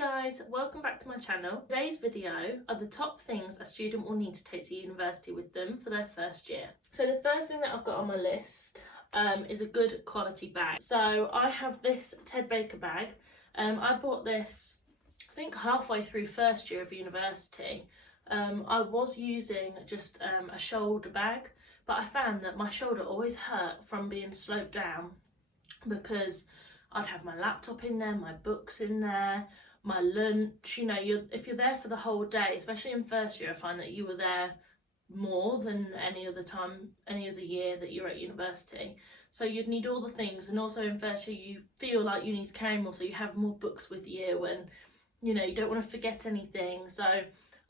guys, welcome back to my channel. Today's video are the top things a student will need to take to university with them for their first year. So the first thing that I've got on my list is a good quality bag. So I have this Ted Baker bag. I bought this I think halfway through first year of university. I was using just a shoulder bag, but I found that my shoulder always hurt from being sloped down because I'd have my laptop in there, my books in there, my lunch. You know, if you're there for the whole day, especially in first year, I find that you were there more than any other time, any other year that you're at university. So you'd need all the things, and also in first year you feel like you need to carry more, so you have more books with you, and you know, you don't want to forget anything. So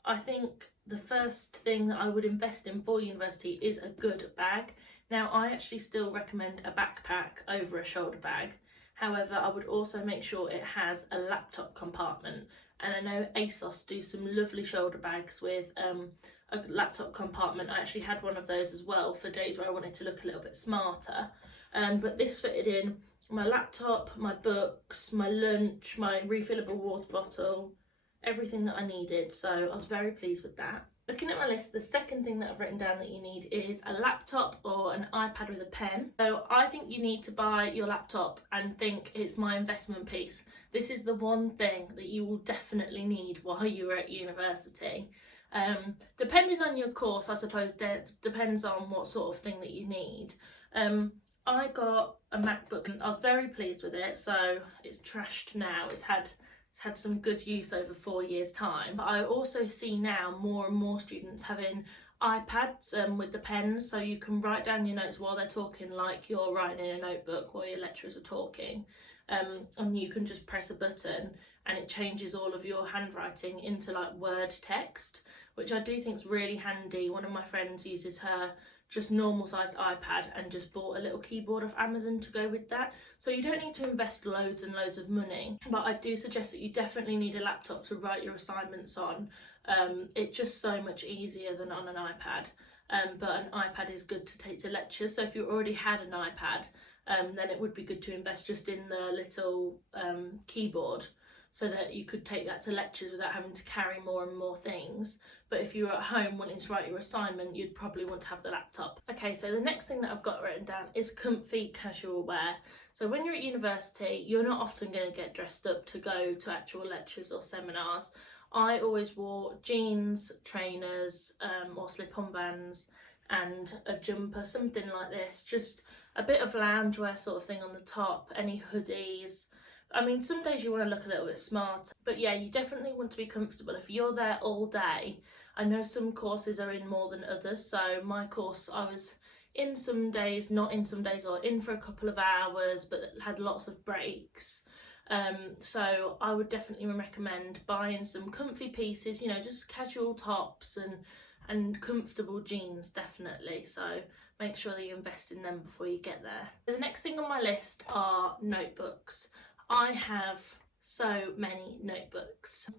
I think the first thing that I would invest in for university is a good bag. Now, I actually still recommend a backpack over a shoulder bag. However, I would also make sure it has a laptop compartment. And I know ASOS do some lovely shoulder bags with a laptop compartment. I actually had one of those as well for days where I wanted to look a little bit smarter. But this fitted in my laptop, my books, my lunch, my refillable water bottle, everything that I needed. So I was very pleased with that. Looking at my list, the second thing that I've written down that you need is a laptop or an iPad with a pen. So I think you need to buy your laptop and think it's my investment piece. This is the one thing that you will definitely need while you're at university. Depending on your course, I suppose, depends on what sort of thing that you need. I got a MacBook and I was very pleased with it. So it's trashed now. It's had some good use over 4 years' time. But I also see now more and more students having iPads with the pens, so you can write down your notes while they're talking, like you're writing in a notebook while your lecturers are talking. And you can just press a button and it changes all of your handwriting into like word text, which I do think is really handy. One of my friends uses her just normal sized iPad and just bought a little keyboard off Amazon to go with that. So you don't need to invest loads and loads of money, but I do suggest that you definitely need a laptop to write your assignments on. It's just so much easier than on an iPad. But an iPad is good to take to lectures. So if you already had an iPad, then it would be good to invest just in the little keyboard, so that you could take that to lectures without having to carry more and more things. But if you were at home wanting to write your assignment, you'd probably want to have the laptop. Okay, so the next thing that I've got written down is comfy casual wear. So when you're at university, you're not often going to get dressed up to go to actual lectures or seminars. I always wore jeans, trainers, or slip-on Vans and a jumper, something like this. Just a bit of loungewear sort of thing on the top, any hoodies. I mean, some days you want to look a little bit smart, but yeah, you definitely want to be comfortable. If you're there all day, I know some courses are in more than others. So my course, I was in some days, not in some days, or in for a couple of hours, but had lots of breaks. So I would definitely recommend buying some comfy pieces, you know, just casual tops and comfortable jeans, definitely. So make sure that you invest in them before you get there. The next thing on my list are notebooks. I have so many notebooks.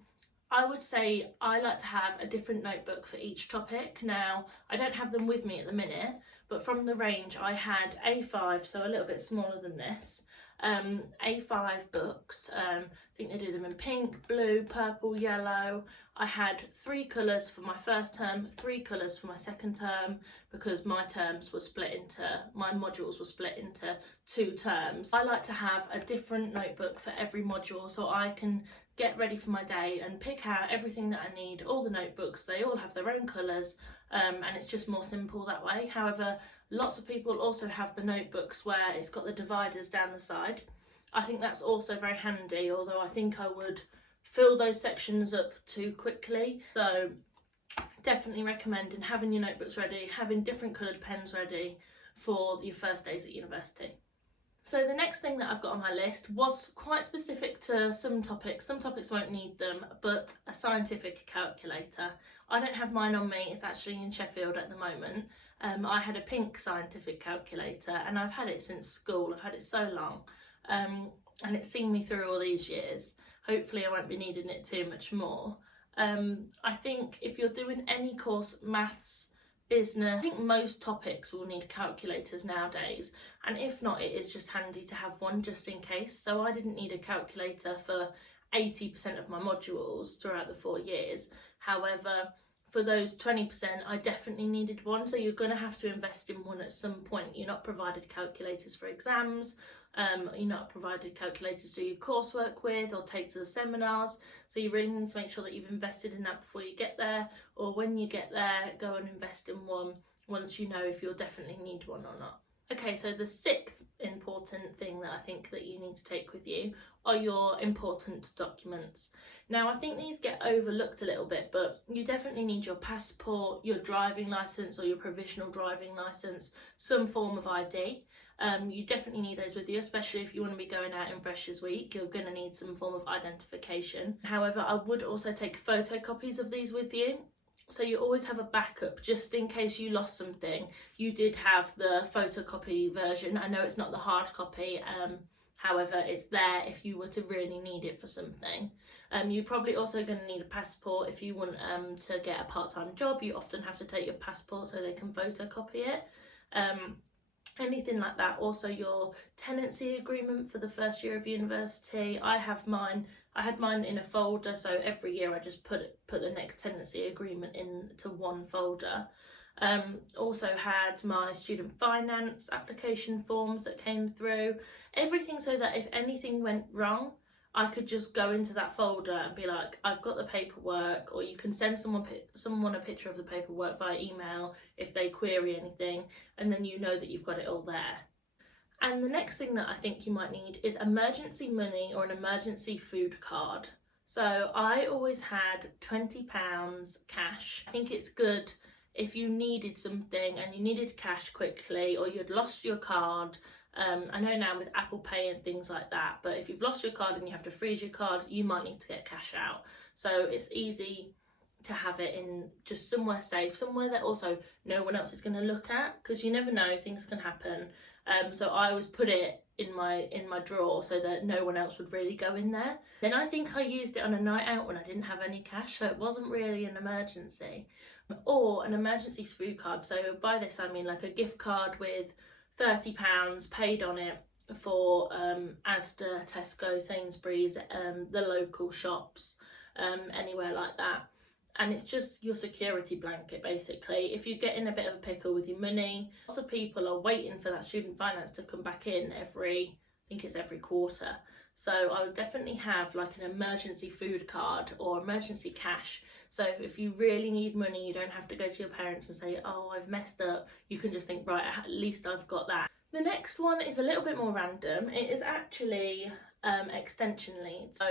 I would say I like to have a different notebook for each topic. Now, I don't have them with me at the minute, but from the range I had A5, so a little bit smaller than this, A5 books. I think they do them in pink, blue, purple, yellow. I had 3 colours for my first term, 3 colours for my second term, because my modules were split into 2 terms. I like to have a different notebook for every module, so I can get ready for my day and pick out everything that I need. All the notebooks, they all have their own colours, and it's just more simple that way. However, lots of people also have the notebooks where it's got the dividers down the side. I think that's also very handy, although I think I would fill those sections up too quickly. So definitely recommend having your notebooks ready, having different coloured pens ready for your first days at university. So the next thing that I've got on my list was quite specific to some topics. Some topics won't need them, but a scientific calculator. I don't have mine on me, it's actually in Sheffield at the moment. I had a pink scientific calculator and I've had it since school. I've had it so long, and it's seen me through all these years. Hopefully I won't be needing it too much more. I think if you're doing any course, maths, business, I think most topics will need calculators nowadays, and if not, it is just handy to have one just in case. So I didn't need a calculator for 80% of my modules throughout the 4 years. However, for those 20%, I definitely needed one. So you're going to have to invest in one at some point. You're not provided calculators for exams. You're not provided calculators to do your coursework with or take to the seminars. So you really need to make sure that you've invested in that before you get there, or when you get there, go and invest in one once you know if you'll definitely need one or not. Okay, so the 6th important thing that I think that you need to take with you are your important documents. Now, I think these get overlooked a little bit, but you definitely need your passport, your driving licence or your provisional driving licence, some form of ID. You definitely need those with you, especially if you want to be going out in Freshers Week. You're going to need some form of identification. However, I would also take photocopies of these with you. So you always have a backup just in case you lost something. You did have the photocopy version. I know it's not the hard copy, however, it's there if you were to really need it for something. You're probably also going to need a passport if you want to get a part-time job. You often have to take your passport so they can photocopy it. Anything like that. Also your tenancy agreement for the first year of university. I had mine in a folder, so every year I just put the next tenancy agreement into one folder. Also had my student finance application forms that came through. Everything so that if anything went wrong, I could just go into that folder and be like, I've got the paperwork, or you can send someone a picture of the paperwork via email if they query anything, and then you know that you've got it all there. And the next thing that I think you might need is emergency money or an emergency food card. So I always had £20 cash. I think it's good if you needed something and you needed cash quickly, or you'd lost your card. I know now with Apple Pay and things like that, but if you've lost your card and you have to freeze your card, you might need to get cash out. So it's easy to have it in just somewhere safe, somewhere that also no one else is going to look at, because you never know, things can happen. So I always put it in my drawer so that no one else would really go in there. Then I think I used it on a night out when I didn't have any cash, so it wasn't really an emergency. Or an emergency food card. So by this I mean like a gift card with £30 paid on it for Asda, Tesco, Sainsbury's, the local shops, anywhere like that. And it's just your security blanket, basically. If you get in a bit of a pickle with your money, lots of people are waiting for that student finance to come back in I think it's every quarter. So I would definitely have like an emergency food card or emergency cash. So if you really need money, you don't have to go to your parents and say, oh, I've messed up. You can just think, right, at least I've got that. The next one is a little bit more random. It is actually extension leads. So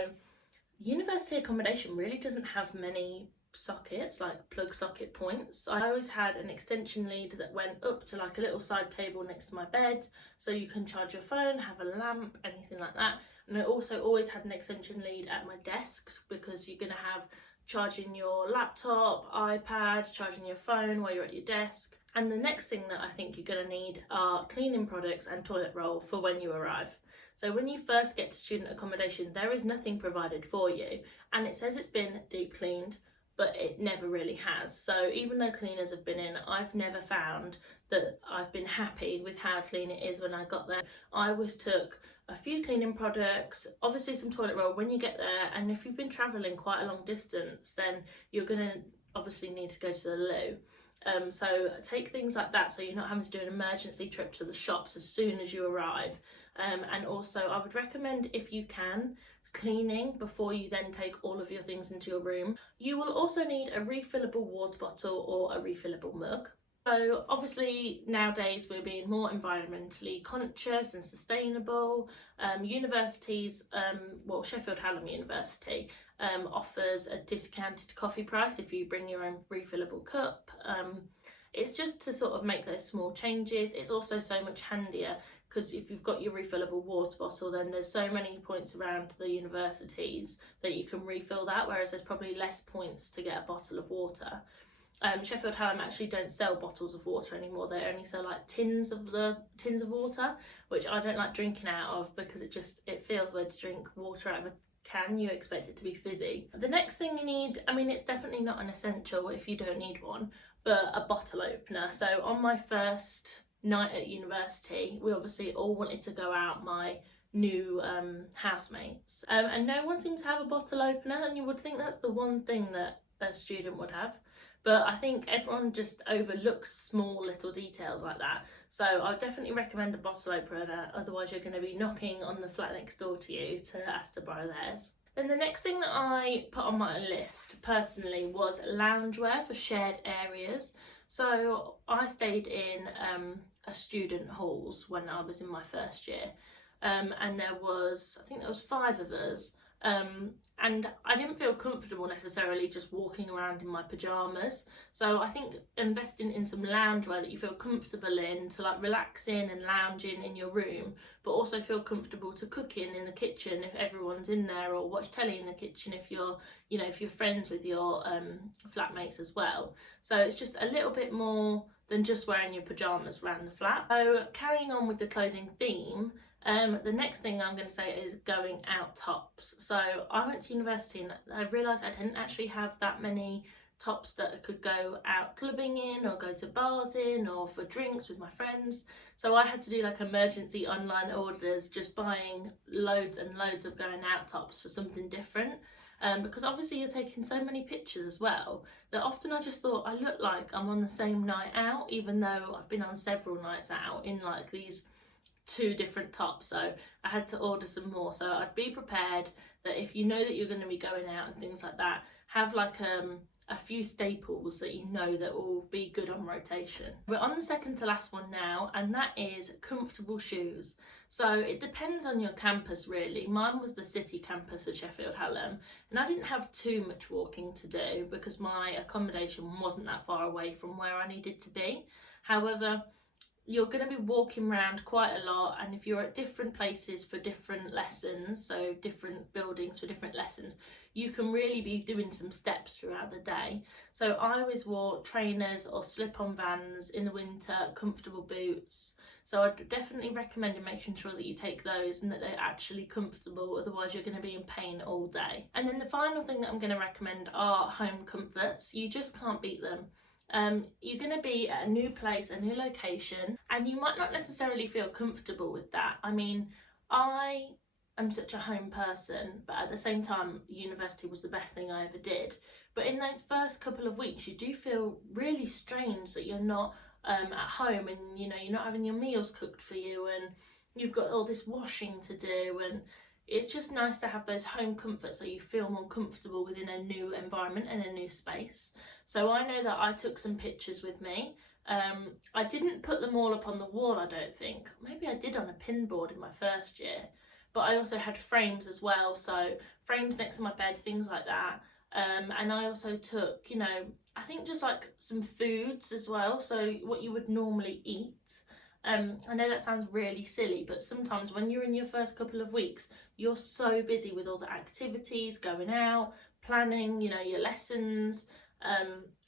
university accommodation really doesn't have many sockets, like plug socket points. I always had an extension lead that went up to like a little side table next to my bed, so you can charge your phone, have a lamp, anything like that. And I also always had an extension lead at my desks, because you're going to have charging your laptop, iPad, charging your phone while you're at your desk. And the next thing that I think you're going to need are cleaning products and toilet roll for when you arrive. So when you first get to student accommodation, there is nothing provided for you, and it says it's been deep cleaned, but it never really has. So even though cleaners have been in, I've never found that I've been happy with how clean it is when I got there. I always took a few cleaning products, obviously some toilet roll when you get there, and if you've been travelling quite a long distance, then you're going to obviously need to go to the loo. So take things like that, so you're not having to do an emergency trip to the shops as soon as you arrive. And also I would recommend, if you can, cleaning before you then take all of your things into your room. You will also need a refillable water bottle or a refillable mug. So obviously nowadays we're being more environmentally conscious and sustainable. Universities, well, Sheffield Hallam University offers a discounted coffee price if you bring your own refillable cup. It's just to sort of make those small changes. It's also so much handier, because if you've got your refillable water bottle, then there's so many points around the universities that you can refill that, whereas there's probably less points to get a bottle of water. Sheffield Hallam actually don't sell bottles of water anymore. They only sell like tins of water, which I don't like drinking out of, because it feels weird to drink water out of a can. You expect it to be fizzy. The next thing you need, I mean, it's definitely not an essential if you don't need one, but a bottle opener. So on my first night at university, we obviously all wanted to go out my new housemates. And no one seemed to have a bottle opener, and you would think that's the one thing that a student would have. But I think everyone just overlooks small little details like that. So I would definitely recommend a bottle opener, otherwise you're going to be knocking on the flat next door to you to ask to borrow theirs. Then the next thing that I put on my list personally was loungewear for shared areas. So I stayed in a student halls when I was in my first year, and I think there was 5 of us. And I didn't feel comfortable necessarily just walking around in my pyjamas. So I think investing in some loungewear that you feel comfortable in to like relax in and lounge in your room, but also feel comfortable to cook in the kitchen if everyone's in there, or watch telly in the kitchen if you're, you know, if you're friends with your flatmates as well. So it's just a little bit more than just wearing your pyjamas around the flat. So carrying on with the clothing theme, the next thing I'm going to say is going out tops. So I went to university and I realised I didn't actually have that many tops that I could go out clubbing in or go to bars in or for drinks with my friends. So I had to do like emergency online orders, just buying loads and loads of going out tops for something different. Because obviously you're taking so many pictures as well that often I just thought I look like I'm on the same night out, even though I've been on several nights out in like these 2 different tops. So I had to order some more. So I'd be prepared that if you know that you're going to be going out and things like that, have like a few staples that you know that will be good on rotation. We're on the second to last one now, and that is comfortable shoes. So it depends on your campus really. Mine was the city campus at Sheffield Hallam, and I didn't have too much walking to do because my accommodation wasn't that far away from where I needed to be. However, you're going to be walking around quite a lot, and if you're at different places for different lessons, so different buildings for different lessons, you can really be doing some steps throughout the day. So I always wore trainers or slip-on Vans in the winter, comfortable boots. So I'd definitely recommend making sure that you take those and that they're actually comfortable, otherwise you're going to be in pain all day. And then the final thing that I'm going to recommend are home comforts. You just can't beat them. You're going to be at a new place, a new location, and you might not necessarily feel comfortable with that. I mean, I am such a home person, but at the same time, university was the best thing I ever did. But in those first couple of weeks, you do feel really strange that you're not at home, and you know, you're not having your meals cooked for you, and you've got all this washing to do, and it's just nice to have those home comforts so you feel more comfortable within a new environment and a new space. So I know that I took some pictures with me. I didn't put them all up on the wall, I don't think. Maybe I did on a pin board in my first year. But I also had frames as well, so frames next to my bed, things like that. And I also took, you know, I think just like some foods as well, so what you would normally eat. I know that sounds really silly, but sometimes when you're in your first couple of weeks, you're so busy with all the activities, going out, planning, you know, your lessons,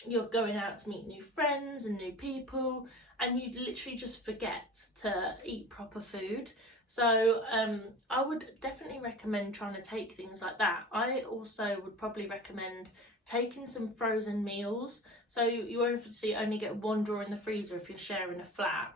you're going out to meet new friends and new people, and you literally just forget to eat proper food. So I would definitely recommend trying to take things like that. I also would probably recommend taking some frozen meals. So you obviously only get one drawer in the freezer if you're sharing a flat.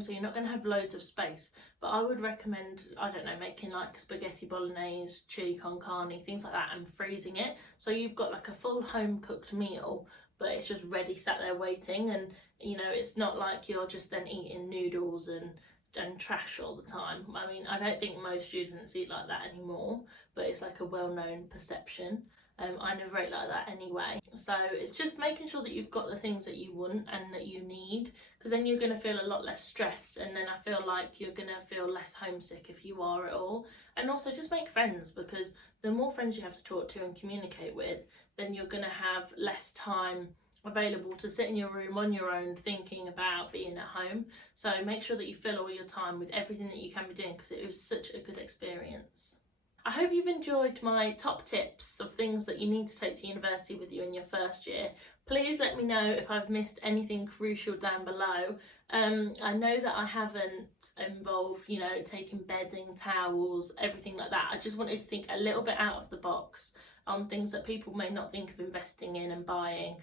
So you're not going to have loads of space, but I would recommend, I don't know, making like spaghetti bolognese, chili con carne, things like that, and freezing it. So you've got like a full home cooked meal, but it's just ready, sat there waiting, and you know, it's not like you're just then eating noodles and trash all the time. I mean, I don't think most students eat like that anymore, but it's like a well-known perception. I never ate like that anyway. So it's just making sure that you've got the things that you want and that you need, because then you're going to feel a lot less stressed, and then I feel like you're going to feel less homesick if you are at all. And also just make friends, because the more friends you have to talk to and communicate with, then you're going to have less time available to sit in your room on your own thinking about being at home. So make sure that you fill all your time with everything that you can be doing, because it was such a good experience. I hope you've enjoyed my top tips of things that you need to take to university with you in your first year. Please let me know if I've missed anything crucial down below. I know that I haven't involved, you know, taking bedding, towels, everything like that. I just wanted to think a little bit out of the box on things that people may not think of investing in and buying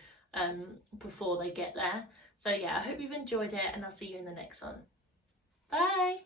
before they get there. So yeah, I hope you've enjoyed it, and I'll see you in the next one. Bye!